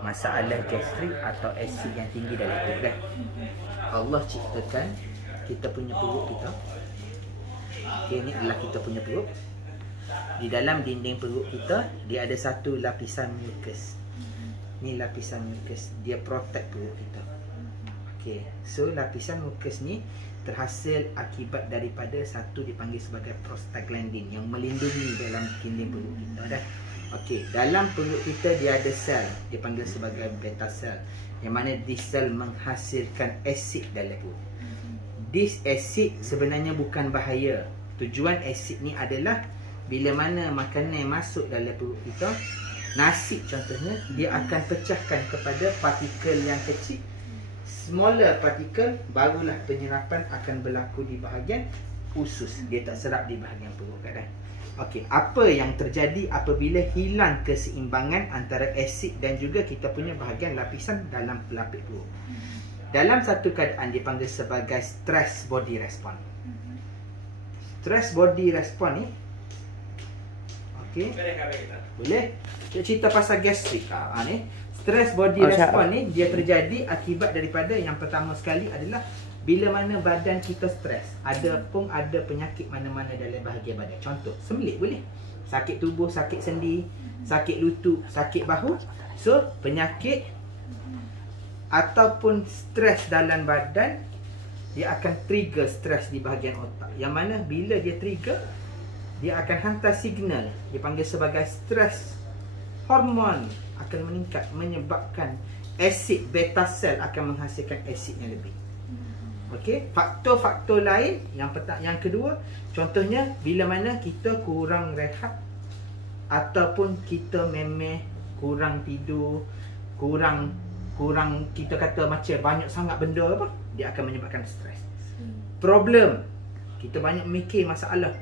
masalah gastrik atau asid yang tinggi dalam perut dah. Allah ciptakan kita punya perut kita. Okay, ini adalah kita punya perut. Di dalam dinding perut kita, dia ada satu lapisan mucus. Ni lapisan mucus, dia protect perut kita. Okay, so lapisan mucus ni terhasil akibat daripada satu dipanggil sebagai prostaglandin yang melindungi dalam dinding perut kita dah. Okey, dalam perut kita dia ada sel, dipanggil sebagai beta cell, yang mana this sel menghasilkan asid dalam perut. This asid sebenarnya bukan bahaya. Tujuan asid ni adalah bila mana makanan masuk dalam perut kita, nasi contohnya, dia akan pecahkan kepada partikel yang kecil, smaller particle, barulah penyerapan akan berlaku di bahagian usus. Dia tak serap di bahagian perut kadang. Okey, apa yang terjadi apabila hilang keseimbangan antara asid dan juga kita punya bahagian lapisan dalam pelapis perut? Dalam satu keadaan dipanggil sebagai stress body response. Stress body response ni, okey, boleh kita cerita pasal gastrik ni. Stress body response ni dia terjadi akibat daripada yang pertama sekali adalah bila mana badan kita stres, ada penyakit mana-mana dalam bahagian badan. Contoh, sembelit boleh, sakit tubuh, sakit sendi, sakit lutut, sakit bahu. So, penyakit ataupun stres dalam badan, dia akan trigger stres di bahagian otak. Yang mana bila dia trigger, dia akan hantar signal, dipanggil sebagai stres hormon akan meningkat, menyebabkan asid beta cell akan menghasilkan asid yang lebih. Okey, faktor-faktor lain yang kedua, contohnya bila mana kita kurang rehat ataupun kita memang kurang tidur, kurang kita kata macam banyak sangat benda apa, dia akan menyebabkan stres. Problem, kita banyak mikir masalah,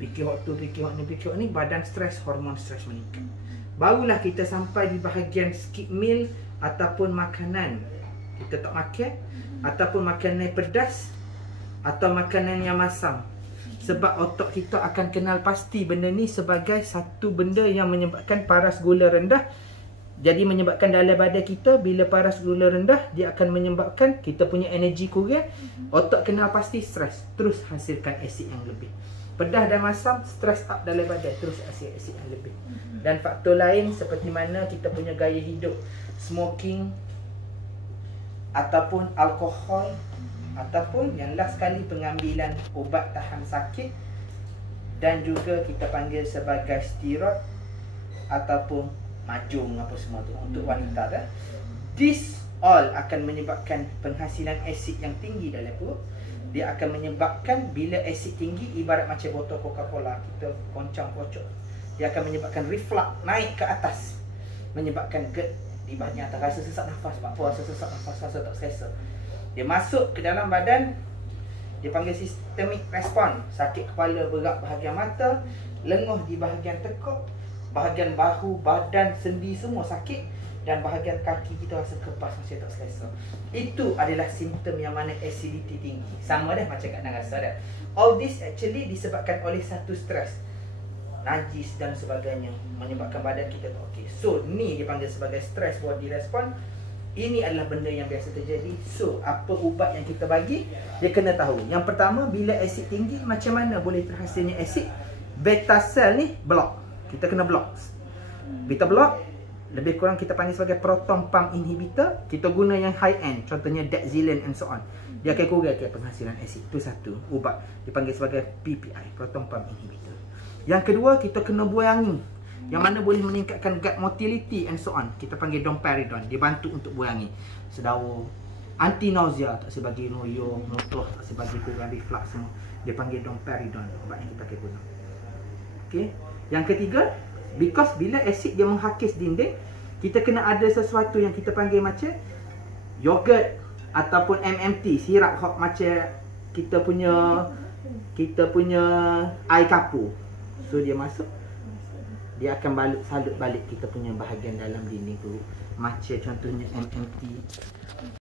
fikir waktu, fikir waktu ni, fikir waktu ni, badan stres, hormon stres meningkat. Barulah kita sampai di bahagian skip meal ataupun makanan kita tak makan, ataupun makanan pedas atau makanan yang masam. Sebab otak kita akan kenal pasti benda ni sebagai satu benda yang menyebabkan paras gula rendah. Jadi menyebabkan dalam badan kita, bila paras gula rendah, dia akan menyebabkan kita punya energi kurang. Otak kenal pasti stres, terus hasilkan asid yang lebih. Pedas dan masam, stres up dalam badan, terus asid yang lebih. Dan faktor lain seperti mana kita punya gaya hidup, smoking ataupun alkohol, ataupun yang last sekali pengambilan ubat tahan sakit, dan juga kita panggil sebagai steroid ataupun majung apa semua tu untuk wanita dah. This all akan menyebabkan penghasilan asid yang tinggi dalam perut. Dia akan menyebabkan bila asid tinggi, ibarat macam botol Coca-Cola kita koncang kocok, dia akan menyebabkan reflux naik ke atas, menyebabkan GERD di bahagian atas, rasa sesak nafas. Sebab apa rasa sesak nafas? Rasa tak selesa. Dia masuk ke dalam badan, dia panggil systemic response. Sakit kepala, berat bahagian mata, lenguh di bahagian tekuk, bahagian bahu, badan, sendi semua sakit, dan bahagian kaki kita rasa kepas, macam tak selesa. Itu adalah simptom yang mana acidity tinggi. Sama dah macam kat rasa dah. All this actually disebabkan oleh satu stres, najis dan sebagainya, menyebabkan badan kita tak okey. So, ni dipanggil sebagai stress body response. Ini adalah benda yang biasa terjadi. So, apa ubat yang kita bagi? Dia kena tahu. Yang pertama, bila asid tinggi, macam mana boleh terhasilnya asid? Beta cell ni block. Kita kena block. Beta block, lebih kurang kita panggil sebagai proton pump inhibitor. Kita guna yang high end, contohnya Daxilan and so on. Dia akan kurangkan penghasilan asid. Itu satu ubat, dipanggil sebagai PPI, proton pump inhibitor. Yang kedua, kita kena buangi, yang mana boleh meningkatkan gut motility and so on. Kita panggil domperidone. Dia bantu untuk buangi sedawa, anti nausea, tak sebagi noyo, mutuh, tak sebagi kurang reflux semua. Dia panggil domperidone, ubat yang kita akan guna. Okey. Yang ketiga, because bila asid dia menghakis dinding, kita kena ada sesuatu yang kita panggil macam yogurt ataupun MMT, sirap hot macam kita punya air kapur. So dia masuk, dia akan salut balik kita punya bahagian dalam dinding perut. Macam contohnya MMT.